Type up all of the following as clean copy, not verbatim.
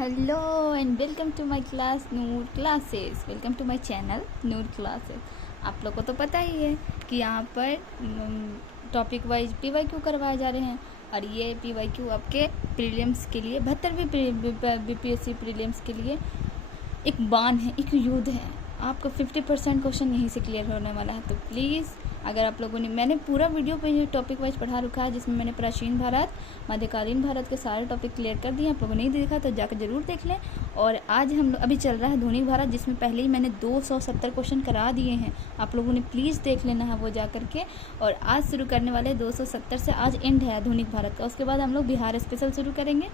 Hello and welcome to my class Noor classes. Welcome to my channel Noor classes. आप लोग को तो पता ही है कि यहाँ पर टॉपिक वाइज पीवाईक्यू करवाए जा रहे हैं और ये पीवाईक्यू आपके प्रीलिम्स के लिए 72वीं बीपीएससी प्रीलिम्स के लिए एक बाण है, एक युद्ध है। आपका 50% क्वेश्चन यहीं से क्लियर होने वाला है। तो प्लीज़ अगर आप लोगों ने, मैंने पूरा वीडियो पे ये टॉपिक वाइज पढ़ा रखा है जिसमें मैंने प्राचीन भारत, मध्यकालीन भारत के सारे टॉपिक क्लियर कर दिए। आप लोगों ने नहीं देखा तो जाकर ज़रूर देख लें। और आज हम अभी चल रहा है आधुनिक भारत, जिसमें पहले ही मैंने 270 क्वेश्चन करा दिए हैं। आप लोगों ने प्लीज़ देख लेना है वो जा करके। और आज शुरू करने वाले 270 से आज एंड है आधुनिक भारत का। उसके बाद हम लोग बिहार स्पेशल शुरू करेंगे।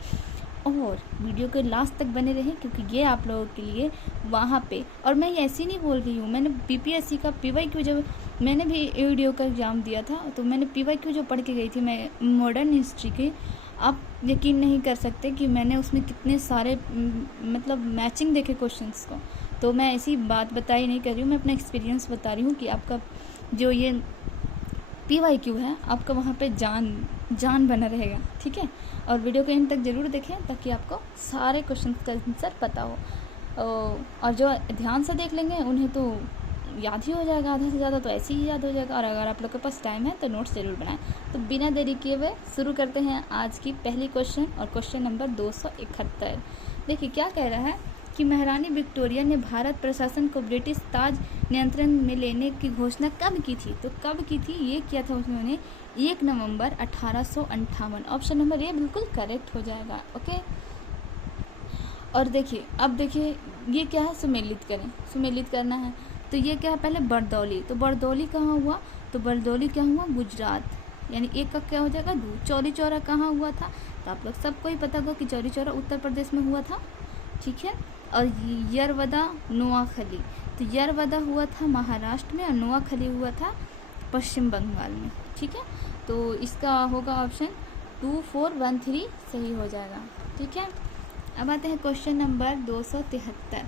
और वीडियो के लास्ट तक बने रहें क्योंकि ये आप लोगों के लिए वहाँ पे, और मैं ऐसी नहीं बोल रही हूँ, मैंने बीपीएससी का पीवाईक्यू, जब मैंने भी वीडियो का एग्ज़ाम दिया था तो मैंने पीवाईक्यू जो पढ़ के गई थी मैं मॉडर्न हिस्ट्री की, आप यकीन नहीं कर सकते कि मैंने उसमें कितने सारे मतलब मैचिंग देखे क्वेश्चंस को। तो मैं ऐसी बात बताई नहीं कर रही हूँ, मैं अपना एक्सपीरियंस बता रही हूँ कि आपका जो ये पीवाईक्यू है आपका वहाँ पे जान बना रहेगा, ठीक है। और वीडियो के एंड तक ज़रूर देखें ताकि आपको सारे क्वेश्चन का आंसर पता हो। और जो ध्यान से देख लेंगे उन्हें तो याद ही हो जाएगा, आधा से ज़्यादा तो ऐसे ही याद हो जाएगा। और अगर आप लोग के पास टाइम है तो नोट्स ज़रूर बनाएं। तो बिना देरी किए हुए शुरू करते हैं आज की पहली क्वेश्चन, और क्वेश्चन नंबर 271। देखिए क्या कह रहा है कि महारानी विक्टोरिया ने भारत प्रशासन को ब्रिटिश ताज नियंत्रण में लेने की घोषणा कब की थी? तो कब की थी, ये किया था उन्होंने 1 नवंबर 1858। ऑप्शन नंबर ए बिल्कुल करेक्ट हो जाएगा। ओके। और देखिए अब देखिए ये क्या है, सुमेलित करें, सुमेलित करना है। तो ये क्या है, पहले बरदौली। तो बरदौली कहाँ हुआ? तो बरदौली क्या हुआ? गुजरात। यानी एक का क्या हो जाएगा, दो। चौरी चौरा कहाँ हुआ था? तो आप लोग सबको ही पता होगा कि चौरी चौरा उत्तर प्रदेश में हुआ था, ठीक है। और यरवदा नोआखली, तो यरवदा हुआ था महाराष्ट्र में और नोआखली हुआ था पश्चिम बंगाल में, ठीक है। तो इसका होगा ऑप्शन 2413 सही हो जाएगा, ठीक है। अब आते हैं क्वेश्चन नंबर 273।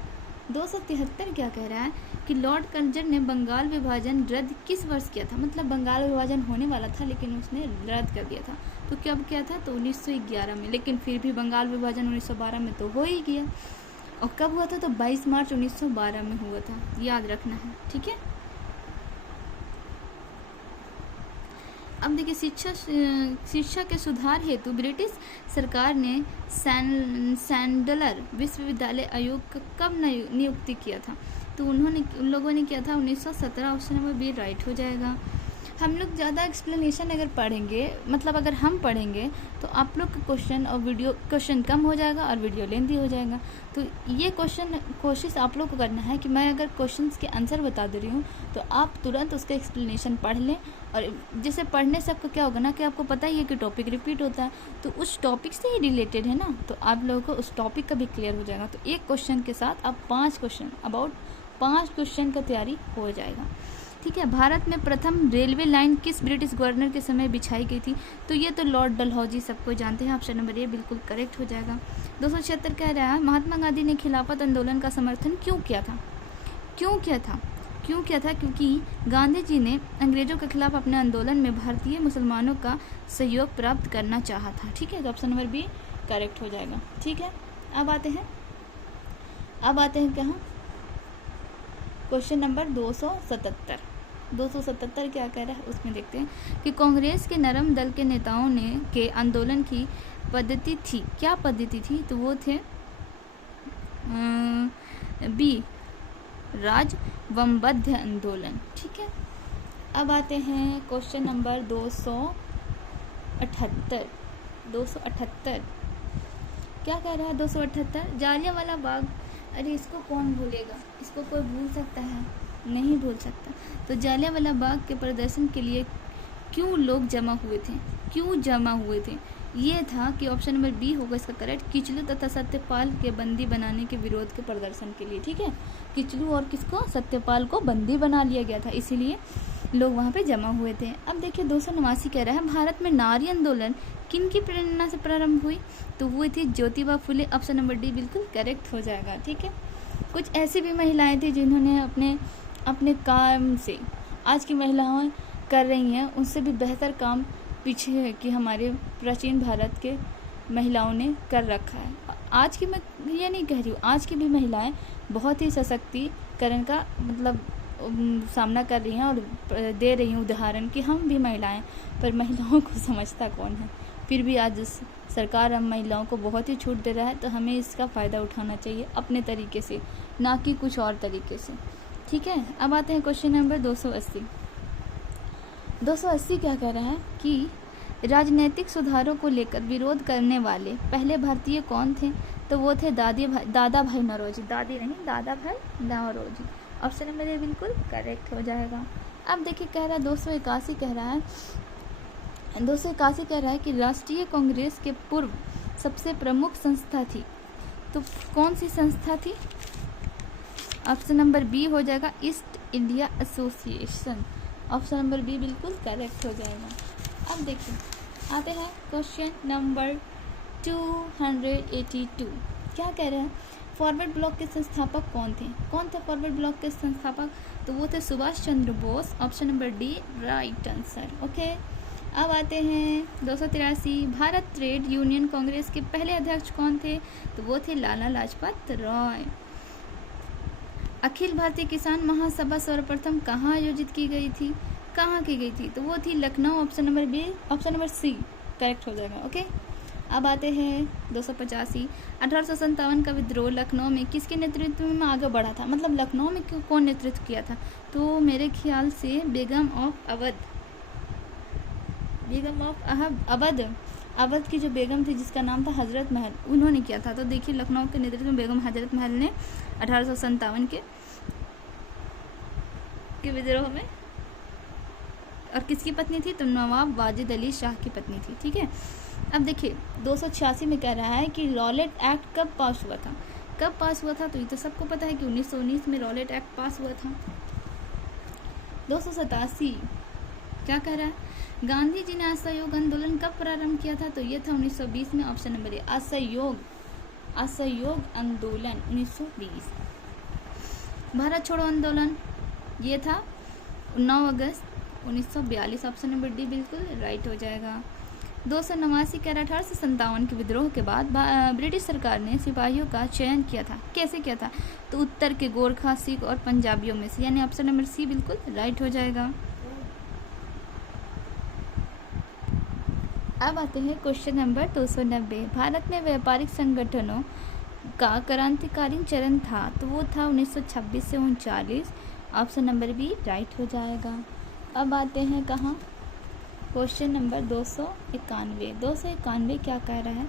273 क्या कह रहा है कि लॉर्ड कर्जन ने बंगाल विभाजन रद्द किस वर्ष किया था? मतलब बंगाल विभाजन होने वाला था लेकिन उसने रद्द कर दिया था। तो कब किया था? तो 1911 में। लेकिन फिर भी बंगाल विभाजन 1912 में तो हो ही गया। और कब हुआ था? तो 22 मार्च 1912 में हुआ था, याद रखना है, ठीक है। अब देखिए शिक्षा के सुधार हेतु ब्रिटिश सरकार ने सैंडलर विश्वविद्यालय आयोग का कब नियुक्ति किया था? तो उन लोगों ने किया था 1917। ऑप्शन नंबर बी राइट हो जाएगा। हम लोग ज़्यादा एक्सप्लेनेशन अगर पढ़ेंगे, मतलब अगर हम पढ़ेंगे तो आप लोग का क्वेश्चन और वीडियो क्वेश्चन कम हो जाएगा और वीडियो लेंथी हो जाएगा। तो ये क्वेश्चन कोशिश आप लोग को करना है कि मैं अगर क्वेश्चंस के आंसर बता दे रही हूँ तो आप तुरंत उसका एक्सप्लेनेशन पढ़ लें। और जैसे पढ़ने से आपको क्या होगा ना कि आपको पता ही है कि टॉपिक रिपीट होता है, तो उस टॉपिक से ही रिलेटेड है ना, तो आप लोगों को उस टॉपिक का भी क्लियर हो जाएगा। तो एक क्वेश्चन के साथ आप 5 क्वेश्चन, अबाउट 5 क्वेश्चन का तैयारी हो जाएगा, ठीक है। भारत में प्रथम रेलवे लाइन किस ब्रिटिश गवर्नर के समय बिछाई गई थी? तो ये तो लॉर्ड डलहौजी सबको जानते हैं। ऑप्शन नंबर ए बिल्कुल करेक्ट हो जाएगा। 276 कह रहा है महात्मा गांधी ने खिलाफत आंदोलन का समर्थन क्यों किया था? क्योंकि गांधी जी ने अंग्रेजों के खिलाफ अपने आंदोलन में भारतीय मुसलमानों का सहयोग प्राप्त करना चाहा था, ठीक है। तो ऑप्शन नंबर बी करेक्ट हो जाएगा, ठीक है। अब आते हैं क्या, क्वेश्चन नंबर 277। 277 क्या कह रहा है उसमें देखते हैं कि कांग्रेस के नरम दल के नेताओं ने के आंदोलन की पद्धति थी, क्या पद्धति थी? तो वो थे बी राजवंबद्ध आंदोलन, ठीक है। अब आते हैं क्वेश्चन नंबर 278। क्या कह रहा है 278? जालियांवाला बाग। अरे इसको कौन भूलेगा, इसको कोई भूल सकता है? नहीं भूल सकता। तो जालियांवाला बाग के प्रदर्शन के लिए क्यों लोग जमा हुए थे? ये था कि ऑप्शन नंबर बी होगा इसका करेक्ट, किचलू तथा सत्यपाल के बंदी बनाने के विरोध के प्रदर्शन के लिए, ठीक है। किचलू और किसको? सत्यपाल को बंदी बना लिया गया था, इसीलिए लोग वहाँ पे जमा हुए थे। अब देखिए 289 कह रहा है भारत में नारी आंदोलन किन की प्रेरणा से प्रारंभ हुई? तो वो थी Jyotiba Phule. Option number D बिल्कुल करेक्ट हो जाएगा, ठीक है। कुछ ऐसी भी महिलाएं थी जिन्होंने अपने काम से, आज की महिलाएं कर रही हैं उनसे भी बेहतर काम पीछे है कि हमारे प्राचीन भारत के महिलाओं ने कर रखा है। आज की मैं ये नहीं कह रही हूँ, आज की भी महिलाएं बहुत ही सशक्तिकरण का मतलब सामना कर रही हैं और दे रही हैं उदाहरण कि हम भी महिलाएं, पर महिलाओं को समझता कौन है। फिर भी आज सरकार अब महिलाओं को बहुत ही छूट दे रहा है, तो हमें इसका फ़ायदा उठाना चाहिए अपने तरीके से, ना कि कुछ और तरीके से। ठीक है, अब आते हैं क्वेश्चन नंबर 280। 280 क्या कह रहा है कि राजनीतिक सुधारों को लेकर विरोध करने वाले पहले भारतीय कौन थे? तो वो थे दादा भाई नौरोजी। दादी नहीं, दादा भाई नौरोजी। ऑप्शन नंबर ए बिल्कुल करेक्ट हो जाएगा। अब देखिए कह रहा है 281 कह रहा है 281 कह रहा है कि राष्ट्रीय कांग्रेस के पूर्व सबसे प्रमुख संस्था थी, तो कौन सी संस्था थी? ऑप्शन नंबर बी हो जाएगा, East India Association. Option number B बिल्कुल करेक्ट हो जाएगा। अब देखिए आते हैं क्वेश्चन नंबर 282। क्या कह रहे हैं? फॉरवर्ड ब्लॉक के संस्थापक कौन थे? कौन थे फॉरवर्ड ब्लॉक के संस्थापक? तो वो थे Subhash Chandra Bose. Option number D right answer. Okay, अब आते हैं 283। भारत ट्रेड यूनियन कांग्रेस के पहले अध्यक्ष कौन थे? तो वो थे लाला लाजपत राय। अखिल भारतीय किसान महासभा सर्वप्रथम कहाँ आयोजित की गई थी? कहाँ की गई थी? तो वो थी Lucknow. Option number B, option number C correct हो जाएगा। ओके, अब आते हैं 285। 1857 का विद्रोह लखनऊ में किसके नेतृत्व में आगे बढ़ा था? मतलब लखनऊ में कौन नेतृत्व किया था? तो मेरे ख्याल से बेगम ऑफ अवध की जो बेगम थी जिसका नाम था हजरत महल, उन्होंने किया था। तो देखिए लखनऊ के नेतृत्व में बेगम हजरत महल ने 1857 के विद्रोह में, और किसकी पत्नी थी? तो नवाब वाजिद अली शाह की पत्नी थी। ठीक है, अब देखिए 286 में कह रहा है कि रॉलेट एक्ट कब पास हुआ था? कब पास हुआ था? तो ये तो सबको पता है कि 1919 में रॉलेट एक्ट पास हुआ था। 287 क्या कह रहा है? गांधी जी ने असहयोग आंदोलन कब प्रारंभ किया था? तो ये था 1920 में। ऑप्शन नंबर ए असहयोग आंदोलन 1920। भारत छोड़ो आंदोलन ये था 9 अगस्त 1942। ऑप्शन नंबर डी बिल्कुल राइट हो जाएगा। 289 कह रहा 1857 के विद्रोह के बाद ब्रिटिश सरकार ने सिपाहियों का चयन किया था। कैसे किया था? तो उत्तर के गोरखा, सिख और पंजाबियों में से, यानी ऑप्शन नंबर सी बिल्कुल राइट हो जाएगा। अब आते हैं क्वेश्चन नंबर 290। भारत में व्यापारिक संगठनों का क्रांतिकारी चरण था, तो वो था 1926 से 1939। ऑप्शन नंबर बी राइट हो जाएगा। अब आते हैं कहाँ? Question number 291। 291 क्या कह रहा है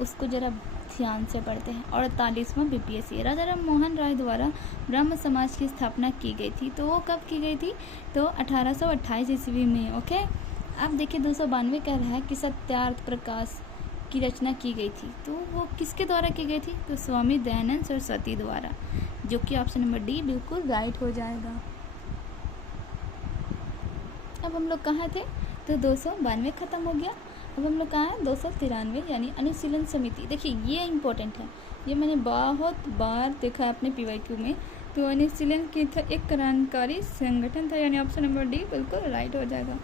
उसको जरा ध्यान से पढ़ते हैं। 48वां BPSC राजा राम मोहन राय द्वारा ब्रह्म समाज की स्थापना की गई थी, तो वो कब की गई थी? तो 1828 ईस्वी में। ओके, अब देखिए 292 कह रहा है कि सत्यार्थ प्रकाश की रचना की गई थी, तो वो किसके द्वारा की गई थी? तो स्वामी दयानंद सरस्वती द्वारा, जो कि ऑप्शन नंबर डी बिल्कुल राइट हो जाएगा। अब हम लोग कहाँ थे? तो 292 खत्म हो गया। अब हम लोग कहाँ हैं? 293 यानी अनुशीलन समिति। देखिए ये इम्पोर्टेंट है, ये मैंने बहुत बार देखा है अपने PYQ में। तो अनुशीलन की था एक क्रांतिकारी संगठन था, यानी ऑप्शन नंबर डी बिल्कुल राइट हो जाएगा।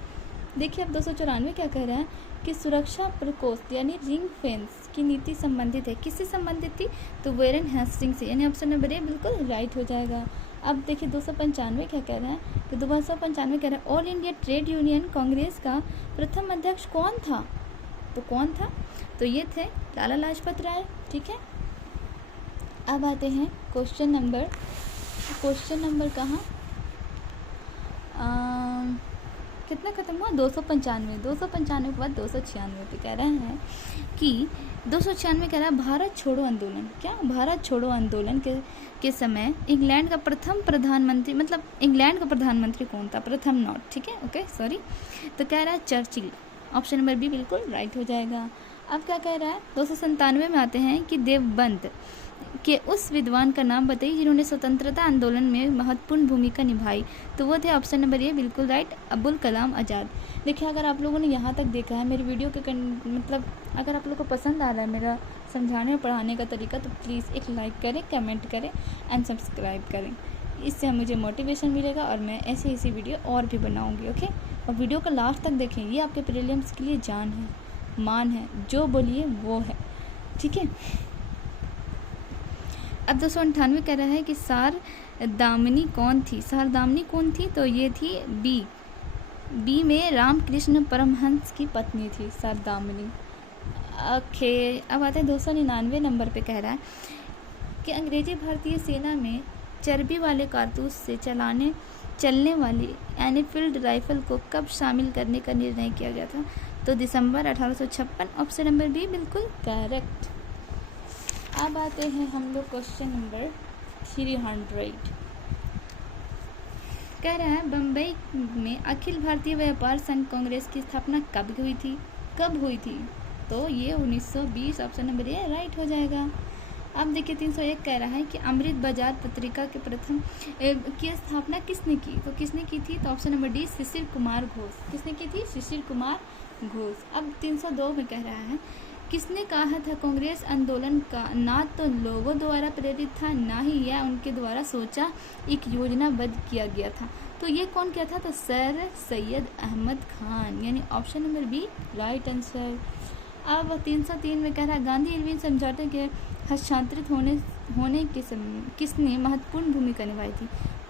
देखिए अब 294 क्या कह रहा है कि सुरक्षा प्रकोष्ठ यानी रिंग फेंस की नीति संबंधित है। किससे संबंधित थी? तो वेरन हेस्टिंग से, यानी ऑप्शन नंबर ए बिल्कुल राइट हो जाएगा। अब देखिए 295 क्या कह रहा है? तो 295 कह रहा है all India trade union Congress का प्रथम अध्यक्ष कौन था? तो कौन था? तो ये थे लाला लाजपत राय। ठीक है, अब आते हैं क्वेश्चन नंबर कहाँ कितना खत्म हुआ? 295 के बाद 296 पे कह रहे हैं कि 296 कह रहा है भारत छोड़ो आंदोलन। क्या? भारत छोड़ो आंदोलन के समय इंग्लैंड का प्रथम प्रधानमंत्री, मतलब इंग्लैंड का प्रधानमंत्री कौन था? प्रथम नॉट, ठीक है, ओके सॉरी। तो कह रहा है चर्चिल। ऑप्शन नंबर बी बिल्कुल राइट हो जाएगा। अब क्या कह रहा है? 297 में आते हैं कि देवबंद के उस विद्वान का नाम बताइए जिन्होंने स्वतंत्रता आंदोलन में महत्वपूर्ण भूमिका निभाई। तो वो थे ऑप्शन नंबर ए बिल्कुल राइट, अबुल कलाम आज़ाद। देखिए अगर आप लोगों ने यहाँ तक देखा है मेरी वीडियो के मतलब अगर आप लोगों को पसंद आ रहा है मेरा समझाने और पढ़ाने का तरीका, तो प्लीज़ एक लाइक करें, कमेंट करें एंड सब्सक्राइब करें। इससे मुझे मोटिवेशन मिलेगा और मैं ऐसी वीडियो और भी बनाऊँगी। ओके, और वीडियो को लास्ट तक देखें, ये आपके प्रीलिम्स के लिए जान है। मान है, जो बोलिए वो है, ठीक है। अब 298 कह रहा है कि सारदामिनी कौन थी। सारदामिनी कौन थी, तो ये थी बी में रामकृष्ण परमहंस की पत्नी थी सारदामिनी। ओके, अब आता है 299 नंबर पे। कह रहा है कि अंग्रेजी भारतीय सेना में चर्बी वाले कारतूस से चलने वाली एनफील्ड राइफल को कब शामिल करने का निर्णय किया गया था, तो दिसंबर 1856। ऑप्शन नंबर बी बिल्कुल करेक्ट। अब आते हैं हम लोग क्वेश्चन नंबर 300। कह रहा है बम्बई में अखिल भारतीय व्यापार संघ कांग्रेस की स्थापना कब हुई थी, तो ये 1920। ऑप्शन नंबर ए राइट हो जाएगा। अब देखिए 301 कह रहा है कि अमृत बाजार पत्रिका के प्रथम की स्थापना किसने की, तो किसने की थी, तो option number D Shishir Kumar Ghosh. किसने की थी, शिशिर कुमार घोष। अब 302 में कह रहा है किसने कहा था कांग्रेस आंदोलन का ना तो लोगों द्वारा प्रेरित था, ना ही यह उनके द्वारा सोचा एक योजनाबद्ध किया गया था, तो ये कौन किया था, तो सर सैयद अहमद खान, यानी option number B right answer. अब 303 में कह रहा है गांधी इरविन समझौते के हस्तांतरित होने के समय किसने महत्वपूर्ण भूमिका निभाई थी,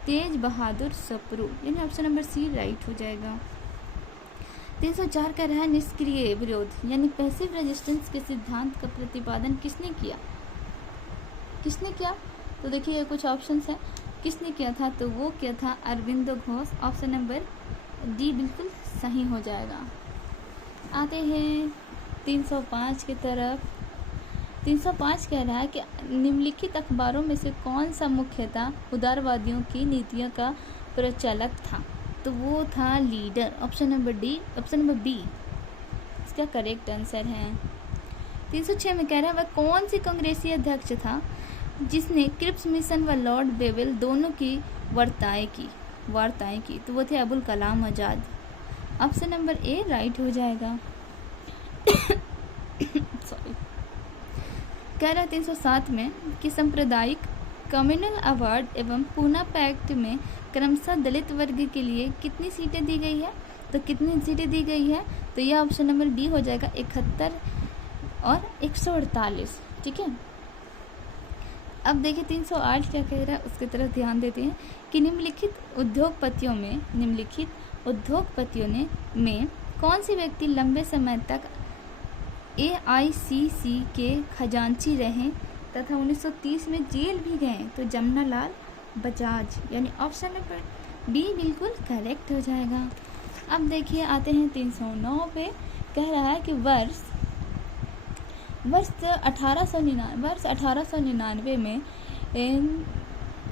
तेज बहादुर सप्रू, यानी ऑप्शन नंबर सी राइट हो जाएगा। 304 कह रहा है निष्क्रिय विरोध यानी पैसिव रेजिस्टेंस के सिद्धांत का प्रतिपादन किसने किया, तो देखिए कुछ ऑप्शंस हैं, किसने किया था, तो वो किया था Aurobindo Ghosh. Option number D बिल्कुल सही हो जाएगा। आते हैं 305 की तरफ। 305 कह रहा है कि निम्नलिखित अखबारों में से कौन सा मुख्यतः उदारवादियों की नीतियों का प्रचालक था, तो वो था लीडर। ऑप्शन नंबर बी इसका करेक्ट आंसर है। 306 में कह रहा है वह कौन सी कांग्रेसी अध्यक्ष था जिसने क्रिप्स मिशन व लॉर्ड बेवेल दोनों की वार्ताएं की, तो वो थे Abul Kalam Azad. Option number A right हो जाएगा। सॉरी। कह रहा है 307 में कि सांप्रदायिक कम्युनल अवार्ड एवं पूना पैक्ट में क्रमशः दलित वर्ग के लिए कितनी सीटें दी गई है, तो कितनी सीटें दी गई है, तो यह ऑप्शन नंबर बी हो जाएगा 71 और 148, ठीक है। अब देखिए 308 क्या कह रहा है, उसकी तरफ ध्यान देते हैं कि निम्नलिखित उद्योगपतियों में कौन सी व्यक्ति लंबे समय तक AICC के खजांची रहे तथा 1930 में जेल भी गए, तो जमनालाल बजाज, यानी ऑप्शन नंबर डी बिल्कुल करेक्ट हो जाएगा। अब देखिए आते हैं 309 पे। कह रहा है कि वर्ष 1899 में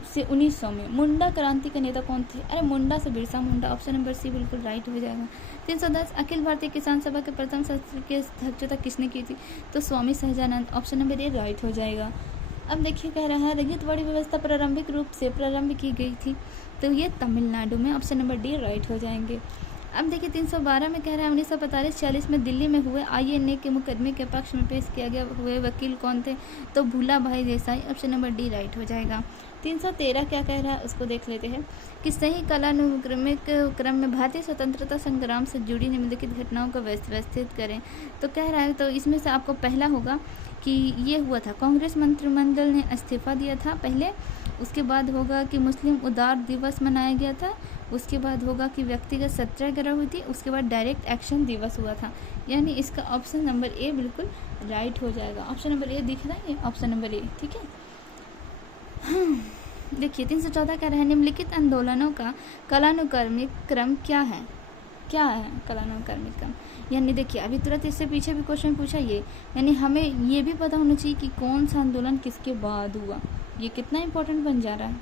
से 1900 में मुंडा क्रांति के नेता कौन थे, अरे मुंडा से Birsa Munda. Option number C बिल्कुल राइट हो जाएगा। 310 अखिल भारतीय किसान सभा के प्रथम सत्र की अध्यक्षता किसने की थी, तो Swami Sahajanand. Option number A right हो जाएगा। अब देखिए कह रहा है रैयतवाड़ी व्यवस्था प्रारंभिक रूप से प्रारंभ की गई थी, तो ये तमिलनाडु में। ऑप्शन नंबर डी राइट हो जाएंगे। अब देखिए 312 में कह रहा है 1945-46 में दिल्ली में हुए INA के मुकदमे के पक्ष में पेश किया गया हुए वकील कौन थे, तो भूला भाई Desai. Option number D right हो जाएगा। 313 क्या कह रहा है उसको देख लेते हैं कि सही कालानुक्रमिक क्रम में भारतीय स्वतंत्रता संग्राम से जुड़ी निम्नलिखित घटनाओं को व्यवस्थित करें, तो कह रहा है तो इसमें से आपको पहला होगा कि ये हुआ था कांग्रेस मंत्रिमंडल ने इस्तीफा दिया था पहले, उसके बाद होगा कि मुस्लिम उदार दिवस मनाया गया था, उसके बाद होगा कि व्यक्तिगत सत्याग्रह हुई थी, उसके बाद डायरेक्ट एक्शन दिवस हुआ था, यानी इसका ऑप्शन नंबर ए बिल्कुल राइट हो जाएगा। ऑप्शन नंबर ए दिख रहा है, ऑप्शन नंबर ए, ठीक है। देखिए 314 कह रहा है निम्नलिखित आंदोलनों का कालानुक्रमिक क्रम क्या है कालानुक्रमिक क्रम, यानी देखिए अभी तुरंत इससे पीछे भी क्वेश्चन पूछा ये, यानी हमें ये भी पता होना चाहिए कि कौन सा आंदोलन किसके बाद हुआ, ये कितना इम्पोर्टेंट बन जा रहा है।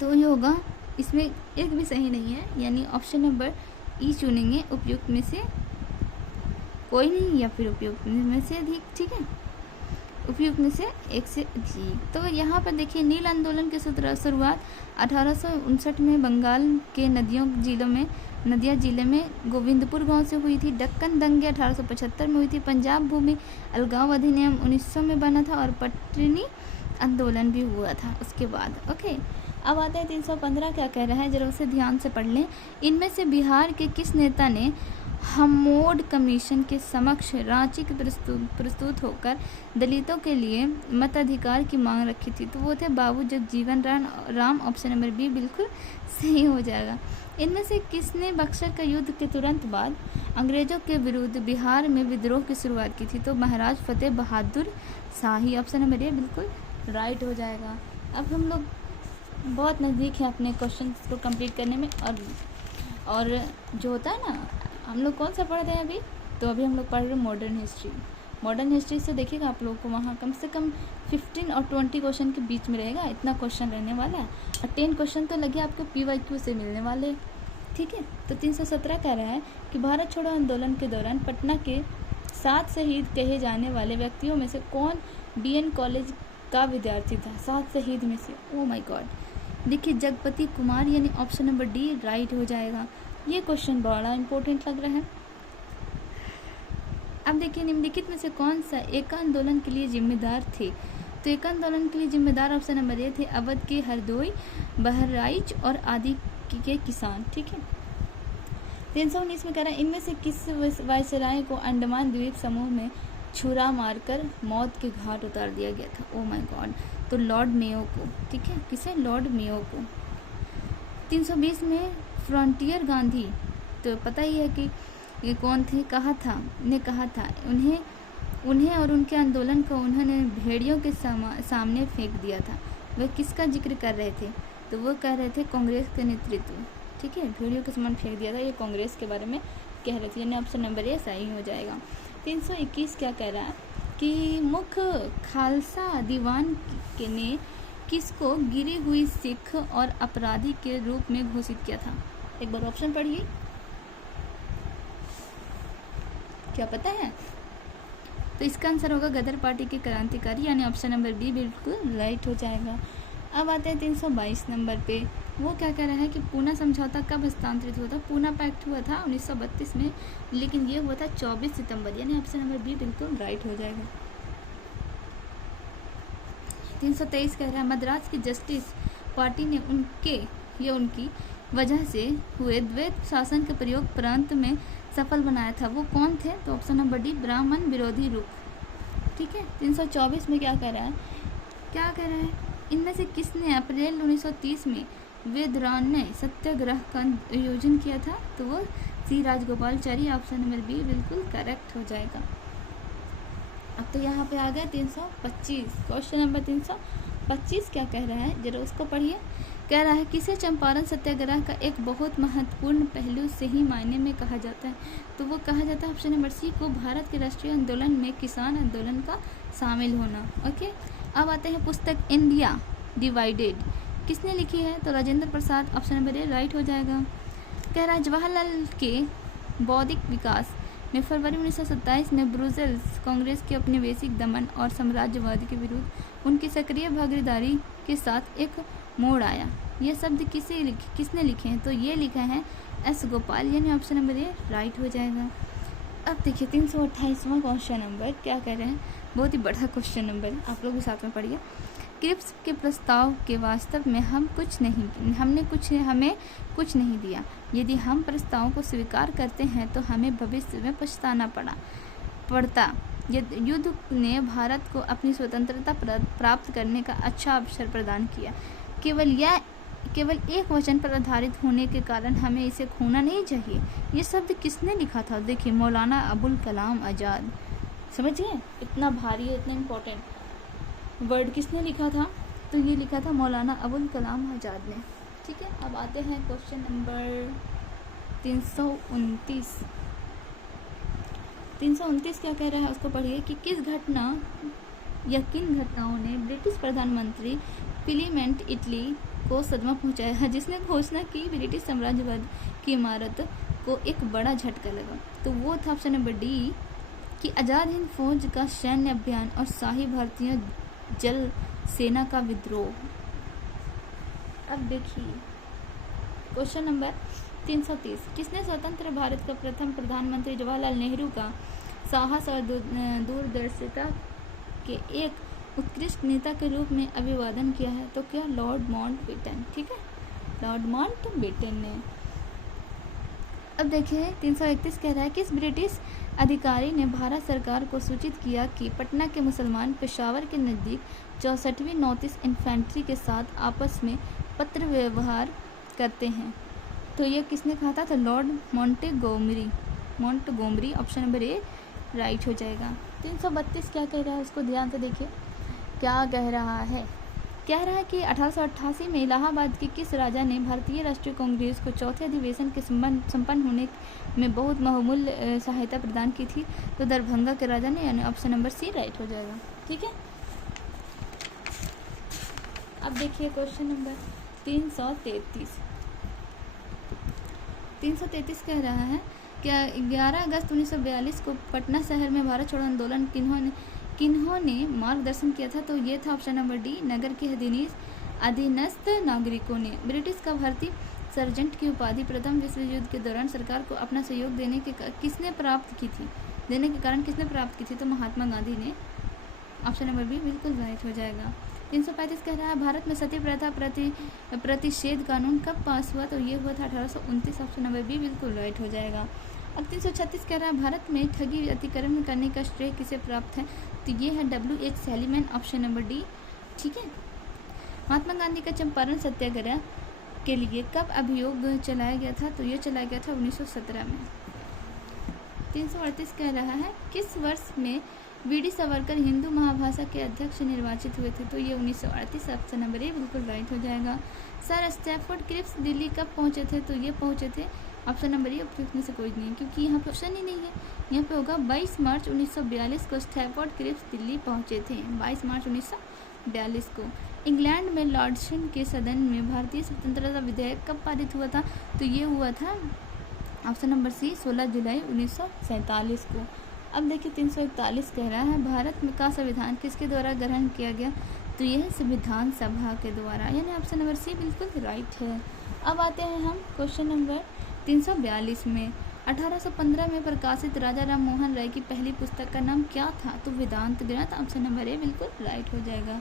तो ये होगा, इसमें एक भी सही नहीं है, यानी ऑप्शन नंबर ई चुनेंगे, उपयुक्त में से कोई नहीं या फिर उपयुक्त में से अधिक, ठीक है, उपयुक्त में से एक से अधिक। तो यहाँ पर देखिए नील आंदोलन की शुरुआत 1859 में बंगाल के नदिया जिले में गोविंदपुर गांव से हुई थी। दक्कन दंगे 1875 में हुई थी। पंजाब भूमि अलगाव अधिनियम 1900 में बना था और पटनी आंदोलन भी हुआ था उसके बाद। ओके, अब आता है 315 क्या कह रहा है, जरा उसे ध्यान से पढ़ लें। इनमें से बिहार के किस नेता ने हम्मोड कमीशन के समक्ष रांची के प्रस्तुत होकर दलितों के लिए मताधिकार की मांग रखी थी। तो वो थे Babu Jagjivan Ram. Option number B बिल्कुल सही हो जाएगा। इनमें से किसने बक्सर का युद्ध के तुरंत बाद अंग्रेजों के विरुद्ध बिहार में विद्रोह की शुरुआत की थी? तो महाराज फतेह बहादुर शाही। ऑप्शन नंबर ए बिल्कुल राइट हो जाएगा। अब हम लोग बहुत नज़दीक हैं अपने क्वेश्चन को कंप्लीट करने में। और जो होता है ना, हम लोग कौन सा पढ़ रहे हैं अभी? तो अभी हम लोग पढ़ रहे हैं मॉडर्न हिस्ट्री। मॉडर्न हिस्ट्री से देखिएगा आप लोगों को वहाँ कम से कम 15 और 20 क्वेश्चन के बीच में रहेगा, इतना क्वेश्चन रहने वाला है। और 10 क्वेश्चन तो लगे आपको PYQ से मिलने वाले, ठीक है। तो 317 कह रहा है कि भारत छोड़ो आंदोलन के दौरान पटना के 7 शहीद कहे जाने वाले व्यक्तियों में से कौन BN कॉलेज का विद्यार्थी था? 7 शहीद में से, ओ माय गॉड। देखिए जगपति कुमार, यानी ऑप्शन नंबर डी राइट हो जाएगा। ये क्वेश्चन बड़ा इंपॉर्टेंट लग रहा है। अब देखिए निम्नलिखित में से कौन सा एक आंदोलन के लिए जिम्मेदार थे? तो एक आंदोलन के लिए जिम्मेदार ऑप्शन नंबर ए थे अवध के हरदोई, बहराइच और आदि के किसान, ठीक है। 319 में कह रहा है इनमें से किस वायसराय को अंडमान द्वीप समूह में छुरा मारकर मौत के घाट उतार दिया गया था? Oh my God. तो लॉर्ड मेयो को, ठीक है। किसे? लॉर्ड मेयो को। 320 में फ्रंटियर गांधी, तो पता ही है कि ये कौन थे, कहा था उन्हें और उनके आंदोलन को उन्होंने भेड़ियों के सामने फेंक दिया था। वह किसका जिक्र कर रहे थे? तो वो कह रहे थे कांग्रेस के नेतृत्व, ठीक है। भेड़ियों के सामने फेंक दिया था, ये कांग्रेस के बारे में कह रहे थे, यानी ऑप्शन नंबर ए सही हो जाएगा। 321 क्या कह रहा है कि मुख्य खालसा दीवान ने किसको गिरी हुई सिख और अपराधी के रूप में घोषित किया था? एक बार ऑप्शन पढ़िए, क्या पता है? तो इसका आंसर होगा गदर पार्टी के क्रांतिकारी, यानी ऑप्शन नंबर बी बिल्कुल राइट हो जाएगा। अब आते हैं 322 नंबर पे। वो क्या कह रहा है कि पूना समझौता कब हस्तांतरित हुआ था? पूना पैक्ट हुआ था 1932 में, लेकिन ये हुआ था 24 सितंबर, यानी ऑप्शन नंबर बी बिल्कुल राइट हो जाएगा। 323 कह रहा है मद्रास की जस्टिस पार्टी ने उनकी वजह से हुए द्वैत शासन के प्रयोग प्रांत में सफल बनाया था। वो कौन थे? तो ऑप्शन नंबर डी ब्राह्मण विरोधी रुख, ठीक है। 324 में क्या कह रहा है इनमें से किसने अप्रैल 1930 में वेदरान्य सत्याग्रह का आयोजन किया था? तो वो सी राजगोपालचारी। ऑप्शन नंबर बी बिल्कुल करेक्ट हो जाएगा। अब तो यहाँ पे आ गया 325। क्वेश्चन नंबर 325 क्या कह रहा है, जरा उसको पढ़िए। कह रहा है किसे चंपारण सत्याग्रह का एक बहुत महत्वपूर्ण पहलू से ही मायने में कहा जाता है? तो वो कहा जाता है ऑप्शन नंबर सी को भारत के राष्ट्रीय आंदोलन में किसान आंदोलन का शामिल होना। ओके, अब आते हैं पुस्तक इंडिया डिवाइडेड किसने लिखी है? तो Rajendra Prasad. Option number A right हो जाएगा। कह रहा है जवाहरलाल के बौद्धिक विकास में फरवरी 1927 में ब्रुसेल्स कांग्रेस के औपनिवेशिक दमन और साम्राज्यवाद के विरुद्ध उनकी सक्रिय भागीदारी के साथ एक मोड़ आया। ये शब्द किसने लिखे हैं? तो ये लिखा है एस गोपाल, यानी ऑप्शन नंबर ए राइट हो जाएगा। अब देखिए 328वां क्वेश्चन नंबर क्या कह रहे हैं, बहुत ही बड़ा क्वेश्चन नंबर, आप लोग भी साथ में पढ़िए। क्रिप्स के प्रस्ताव के वास्तव में हमें कुछ नहीं दिया। यदि हम प्रस्ताव को स्वीकार करते हैं तो हमें भविष्य में पछताना पड़ता। युद्ध ने भारत को अपनी स्वतंत्रता प्राप्त करने का अच्छा अवसर प्रदान किया। केवल एक वचन पर आधारित होने के कारण हमें इसे खोना नहीं चाहिए। ये शब्द किसने लिखा था? देखिए मौलाना अबुल कलाम आज़ाद। समझिए इतना भारी है, इतना इम्पोर्टेंट वर्ड किसने लिखा था? तो ये लिखा था मौलाना अबुल कलाम आज़ाद ने। ठीक है, अब आते हैं क्वेश्चन नंबर 329 क्या कह रहा है उसको पढ़िए कि किस घटना या किन घटनाओं ने ब्रिटिश प्रधानमंत्री क्लीमेंट इटली को सदमा पहुंचाया है, जिसने घोषणा की ब्रिटिश साम्राज्यवाद की इमारत को एक बड़ा झटका लगा। तो वो था ऑप्शन नंबर डी कि आज़ाद हिंद फौज का सैन्य अभियान और शाही भारतीय जल सेना का विद्रोह। अब देखिए क्वेश्चन नंबर 330 किसने स्वतंत्र भारत का प्रथम प्रधानमंत्री जवाहरलाल नेहरू का साहस और दूरदर्शिता के एक उत्कृष्ट नेता के रूप में अभिवादन किया है? तो क्या लॉर्ड माउंटबेटन। ठीक है, लॉर्ड माउंटबेटन ने। अब देखिए 331 कह रहा है किस ब्रिटिश अधिकारी ने भारत सरकार को सूचित किया कि पटना के मुसलमान पेशावर के नज़दीक 64वीं नॉर्थ इन्फेंट्री के साथ आपस में पत्र व्यवहार करते हैं। तो ये किसने कहा था? तो Lord Montgomery option number A right हो जाएगा। 332 क्या कह रहा है उसको ध्यान से देखिए। क्या कह रहा है? कह रहा है कि 1888 में इलाहाबाद के किस राजा ने भारतीय राष्ट्रीय कांग्रेस को चौथे अधिवेशन के संपन्न होने में बहुत बहुमूल्य सहायता प्रदान की थी? तो दरभंगा के राजा ने, यानी ऑप्शन नंबर सी राइट हो जाएगा। ठीक है, अब देखिए क्वेश्चन नंबर 333 कह रहा है क्या 11 अगस्त 1942 को पटना शहर में भारत छोड़ो आंदोलन किन्होंने मार्गदर्शन किया था? तो ये था ऑप्शन नंबर डी, नगर के अधीनस्थ नागरिकों ने। ब्रिटिश का भारतीय सर्जेंट की उपाधि प्रथम विश्व युद्ध के दौरान सरकार को अपना सहयोग देने के कारण किसने प्राप्त की थी? तो महात्मा गांधी ने। ऑप्शन नंबर बी बिल्कुल राइट हो जाएगा। 335 कह रहा है भारत में सती प्रथा प्रतिषेध कानून कब पास हुआ? तो ये हुआ था 1829। ऑप्शन नंबर बी बिल्कुल राइट हो जाएगा। अब 336 कह रहा है भारत में ठगी अतिक्रमण करने का श्रेय किसे प्राप्त है? तो ये है W.H. Sleeman, option number D. ठीक है, महात्मा गांधी का चंपारण सत्याग्रह के लिए कब अभियोग चलाया गया था? तो ये चलाया गया था 1917 में। 338 कह रहा है किस वर्ष में वी.डी. सावरकर हिंदू महाभाषा के अध्यक्ष निर्वाचित हुए थे? तो ये 1938। ऑप्शन नंबर ए बिल्कुल राइट हो जाएगा। सर स्टैफोर्ड क्रिप्स दिल्ली कब पहुंचे थे? तो ये पहुंचे थे ऑप्शन नंबर ए, में से कोई नहीं है क्योंकि यहाँ पे ऑप्शन ही नहीं है। यहाँ पे होगा 22 मार्च 1942 को स्टैफोर्ड क्रिप्स दिल्ली पहुंचे थे। 22 मार्च 1942 को। इंग्लैंड में लॉर्ड्स के सदन में भारतीय स्वतंत्रता विधेयक कब पारित हुआ था? तो ये हुआ था ऑप्शन नंबर सी 16 जुलाई 1947 को। अब देखिए 341 कह रहा है भारत में का संविधान किसके द्वारा ग्रहण किया गया? तो यह संविधान सभा के द्वारा, यानी ऑप्शन नंबर सी बिल्कुल राइट है। अब आते हैं हम क्वेश्चन नंबर 342 में। 1815 में प्रकाशित राजा राम मोहन राय की पहली पुस्तक का नाम क्या था? तो वेदांत ग्रंथ, ऑप्शन नंबर ए बिल्कुल राइट हो जाएगा।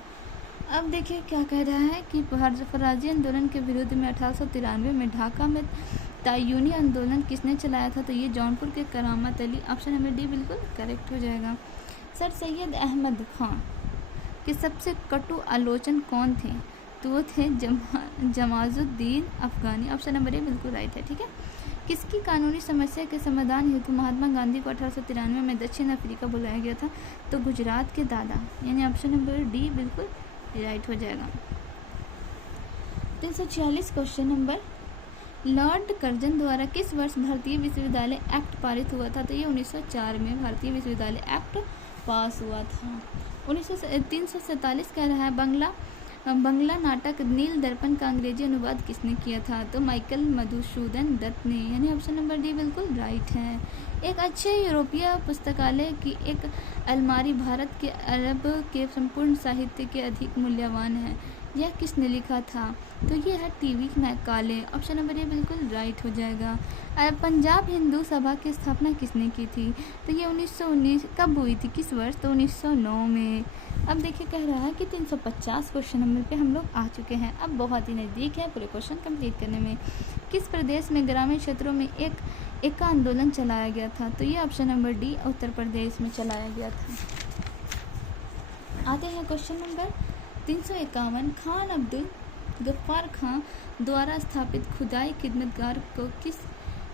अब देखिए क्या कह रहा है कि फराजी आंदोलन के विरुद्ध में 1893 में ढाका में तायूनी आंदोलन किसने चलाया था? तो ये जौनपुर के करामत अली, ऑप्शन नंबर डी बिल्कुल करेक्ट हो जाएगा। सर सैयद अहमद खान के सबसे कटु आलोचन कौन थे? तो वो थे जमाजुद्दीन अफगानी, ऑप्शन नंबर ए बिल्कुल राइट है। ठीक है, किसकी कानूनी समस्या के समाधान हेतु महात्मा गांधी को 1893 में दक्षिण अफ्रीका बुलाया गया था? तो गुजरात के दादा, यानी ऑप्शन नंबर डी बिल्कुल राइट हो जाएगा। 346 क्वेश्चन नंबर, लॉर्ड कर्जन द्वारा किस वर्ष भारतीय विश्वविद्यालय एक्ट पारित हुआ था? तो ये 1904 में भारतीय विश्वविद्यालय एक्ट पास हुआ था। 347 कह रहा है बंगला नाटक नील दर्पण का अंग्रेजी अनुवाद किसने किया था? तो माइकल मधुसूदन दत्त ने, यानी ऑप्शन नंबर डी बिल्कुल राइट है। एक अच्छे यूरोपीय पुस्तकालय की एक अलमारी भारत के अरब के संपूर्ण साहित्य के अधिक मूल्यवान है, यह किसने लिखा था? तो ये है टीवी मैकाले, ऑप्शन नंबर ए बिल्कुल राइट हो जाएगा। पंजाब हिंदू सभा की स्थापना किसने की थी? तो ये 1919 कब हुई थी, किस वर्ष? तो 1909 में। अब देखिए कह रहा है कि 350 क्वेश्चन नंबर पे हम लोग आ चुके हैं, अब बहुत ही नज़दीक है पूरे क्वेश्चन कंप्लीट करने में। किस प्रदेश में ग्रामीण क्षेत्रों में एक आंदोलन चलाया गया था? तो ये option number D Uttar Pradesh में चलाया गया था। आते हैं क्वेश्चन नंबर 351, खान अब्दुल गफ्फार खां द्वारा स्थापित खुदाई खिदमतगार को किस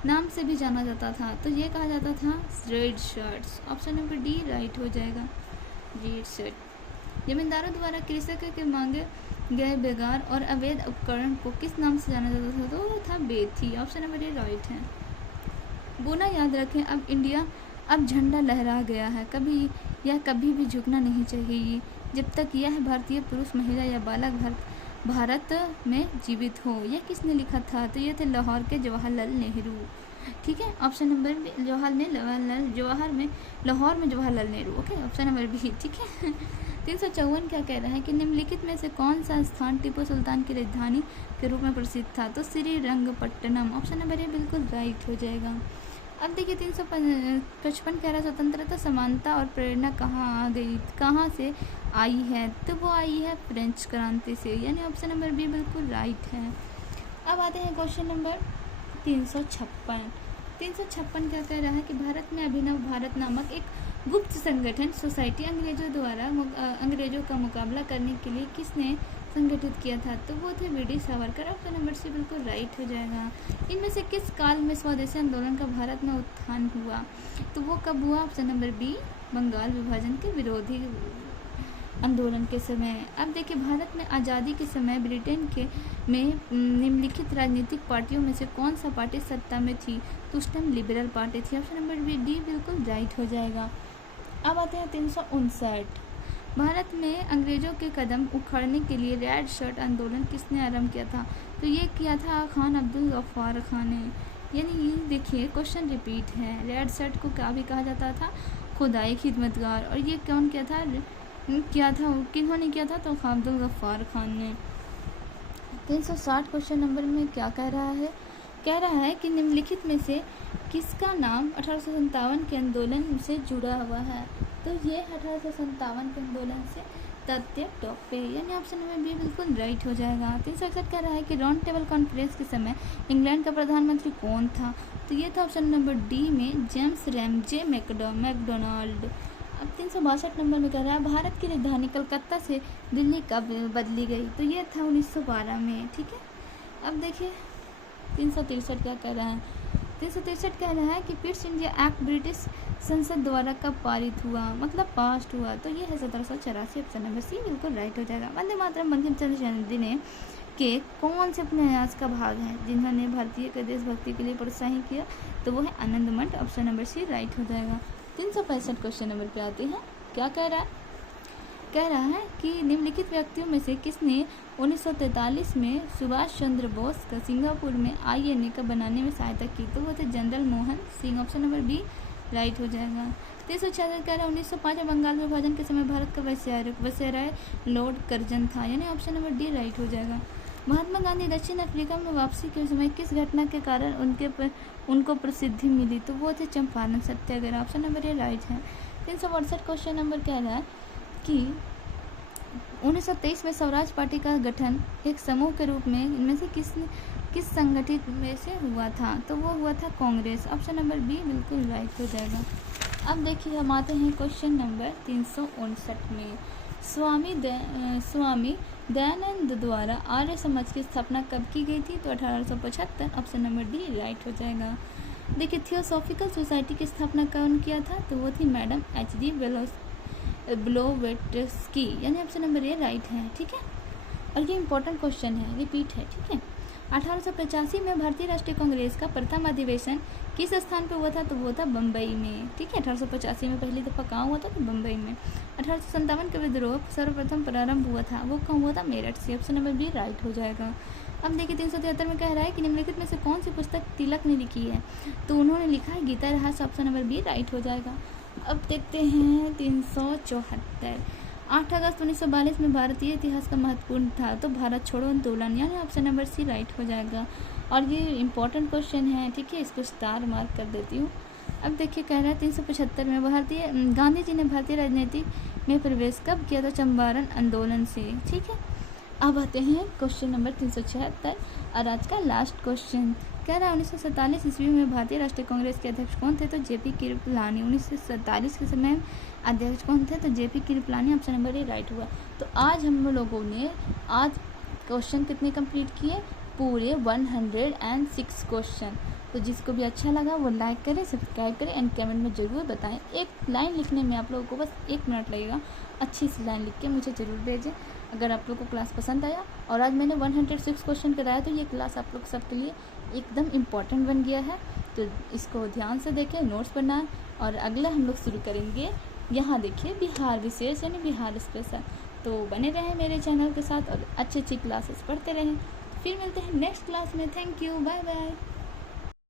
नाम से भी जाना जाता था? तो ये कहा जाता था red shirts, option number D right हो जाएगा, रेड शर्ट। जमींदारों द्वारा कृषक के मांगे गए बेगार और अवैध उपकरण को किस नाम से जाना जाता था? तो वो था बेथी, ऑप्शन नंबर ए राइट है। बोना याद रखें, अब झंडा लहरा गया है, कभी भी झुकना नहीं चाहिए जब तक यह भारतीय पुरुष, महिला या बालक भारत में जीवित हो। यह किसने लिखा था? तो ये थे लाहौर के जवाहरलाल नेहरू। ठीक है, ऑप्शन नंबर बी लाहौर में Jawaharlal Nehru. Okay, option number B. ठीक है। 354 क्या कह रहा है कि निम्नलिखित में से कौन सा स्थान टीपू सुल्तान की राजधानी के रूप में प्रसिद्ध था? तो श्रीरंगपट्टनम, ऑप्शन नंबर ए बिल्कुल राइट हो जाएगा। अब देखिए 355 कह रहा है स्वतंत्रता, समानता और प्रेरणा कहाँ से आई है? तो वो आई है फ्रेंच क्रांति से, यानी ऑप्शन नंबर बी बिल्कुल राइट है। अब आते हैं क्वेश्चन नंबर 356, 356 क्या कह रहा है कि भारत में अभिनव भारत नामक एक गुप्त संगठन सोसाइटी अंग्रेजों द्वारा अंग्रेजों का मुकाबला करने के लिए किसने संगठित किया था? तो वो थे VD Savarkar. Option number C बिल्कुल राइट हो जाएगा। इनमें से किस काल में स्वदेशी आंदोलन का भारत में उत्थान हुआ? तो वो कब हुआ? ऑप्शन नंबर बी बंगाल विभाजन के विरोधी आंदोलन के समय। अब देखिए, भारत में आज़ादी के समय ब्रिटेन के में निम्नलिखित राजनीतिक पार्टियों में से कौन सा पार्टी सत्ता में थी? तो उस टाइम लिबरल पार्टी थी। ऑप्शन नंबर डी बिल्कुल राइट हो जाएगा। अब आते हैं 359। भारत में अंग्रेजों के कदम उखाड़ने के लिए रेड शर्ट आंदोलन किसने आरंभ किया था? तो ये किया था खान अब्दुल गफ्फार खान ने। यानी ये देखिए क्वेश्चन रिपीट है। रेड शर्ट को क्या भी कहा जाता था? खुदाई खिदमतगार। और ये कौन किया था किन्होंने किया था? तो अब्दुल गफ्फार खान ने। 360 क्वेश्चन नंबर में क्या कह रहा है? कह रहा है कि निम्नलिखित में से किसका नाम 1857 के आंदोलन से जुड़ा हुआ है? तो ये 1857 के आंदोलन से तथ्य टोपे, यानी ऑप्शन नंबर बी बिल्कुल राइट हो जाएगा। 361 कह रहा है कि राउंड टेबल कॉन्फ्रेंस के समय इंग्लैंड का प्रधानमंत्री कौन था? तो ये था ऑप्शन नंबर डी में जेम्स रैमजे मैकडोनाल्ड। अब 362 नंबर में कह रहा है भारत की राजधानी कलकत्ता से दिल्ली कब बदली गई? तो ये था 1912 में। ठीक है, अब देखिए 363 क्या कह रहा है? 363 कह रहा है कि पिट्स इंडिया एक्ट ब्रिटिश संसद द्वारा कब पारित हुआ, मतलब पास्ट हुआ? तो ये है 1784। ऑप्शन नंबर सी बिल्कुल राइट हो जाएगा। वंदे मातरम बंकिम चंद्र चटर्जी ने के कौन से उपन्यास का भाग है जिन्होंने भारतीय के देशभक्ति के लिए प्रोत्साहित किया? तो वो है आनंद मठ। ऑप्शन नंबर सी राइट हो जाएगा। 365 क्वेश्चन नंबर पे आते हैं। क्या कह रहा है? कह रहा है कि निम्नलिखित व्यक्तियों में से किसने 1943 में सुभाष चंद्र बोस का सिंगापुर में INA का बनाने में सहायता की? तो वो थे general Mohan Singh. Option number B right हो जाएगा। 366 कह रहा है 1905 में बंगाल विभाजन के समय भारत का वायसराय लॉर्ड कर्जन था, यानी ऑप्शन नंबर डी राइट हो जाएगा। महात्मा गांधी दक्षिण अफ्रीका में वापसी के समय किस घटना के कारण उनको प्रसिद्धि मिली? तो वो थे चंपारण सत्याग्रह। ऑप्शन नंबर ए राइट है। 362 क्वेश्चन नंबर कह रहा है कि 1923 में स्वराज पार्टी का गठन एक समूह के रूप में इनमें से किस संगठित में से हुआ था? तो वो हुआ था कांग्रेस। ऑप्शन नंबर बी बिल्कुल राइट हो जाएगा। अब देखिए हम आते हैं क्वेश्चन नंबर 359 में। स्वामी दयानंद द्वारा आर्य समाज की स्थापना कब की गई थी? तो 1875। ऑप्शन नंबर डी राइट हो जाएगा। देखिए थियोसॉफिकल सोसाइटी की स्थापना कौन किया था? तो वो थी मैडम H.G. ब्लोवेट्स्की, यानी ऑप्शन नंबर ए राइट है। ठीक है, और ये इंपॉर्टेंट क्वेश्चन है, रिपीट है। ठीक है, 1885 में भारतीय राष्ट्रीय कांग्रेस का प्रथम अधिवेशन किस स्थान पर हुआ था? तो वो था बम्बई में। ठीक है, 1885 में पहली दफ़ा कहाँ हुआ था? तो बम्बई में। 1857 का विद्रोह सर्वप्रथम प्रारंभ हुआ था, वो कहाँ हुआ था? मेरठ से। ऑप्शन नंबर बी राइट हो जाएगा। अब देखिए 373 में कह रहा है कि निम्नलिखित में से कौन सी पुस्तक तिलक ने लिखी है? तो उन्होंने लिखा है गीता रहस्य। ऑप्शन नंबर बी राइट हो जाएगा। अब देखते हैं 374। 8 अगस्त 1942 में भारतीय इतिहास का महत्वपूर्ण था तो भारत छोड़ो आंदोलन, यानी ऑप्शन नंबर सी राइट हो जाएगा। और ये इंपॉर्टेंट क्वेश्चन है। ठीक है, इसको स्टार मार्क कर देती हूँ। अब देखिए कह रहा है 375 में गांधी जी ने भारतीय राजनीति में प्रवेश कब किया था? चंपारण आंदोलन से। ठीक है, अब आते हैं क्वेश्चन नंबर 376 और आज का लास्ट क्वेश्चन। कह रहा है 1947 ईस्वी में भारतीय राष्ट्रीय कांग्रेस के अध्यक्ष कौन थे? तो JP कृपलानी। 1947 के समय अध्यक्ष कौन थे? तो JP Kripalani. Option number A right हुआ। तो आज हम लोगों ने आज क्वेश्चन कितने कंप्लीट किए? पूरे 106 क्वेश्चन। तो जिसको भी अच्छा लगा वो लाइक करें, सब्सक्राइब करें एंड कमेंट में ज़रूर बताएं। एक लाइन लिखने में आप लोगों को बस 1 मिनट लगेगा। अच्छी सी लाइन लिख के मुझे ज़रूर भेजें अगर आप लोग को क्लास पसंद आया। और आज मैंने 106 क्वेश्चन कराया तो ये क्लास आप लोग सबके लिए एकदम इम्पॉर्टेंट बन गया है। तो इसको ध्यान से देखें, नोट्स बनाएं। और अगला हम लोग शुरू करेंगे, यहाँ देखिए बिहार विशेष यानी बिहार स्पेशल। तो बने रहें मेरे चैनल के साथ और अच्छी अच्छी क्लासेस पढ़ते रहें। फिर मिलते हैं नेक्स्ट क्लास में। Thank you, bye bye.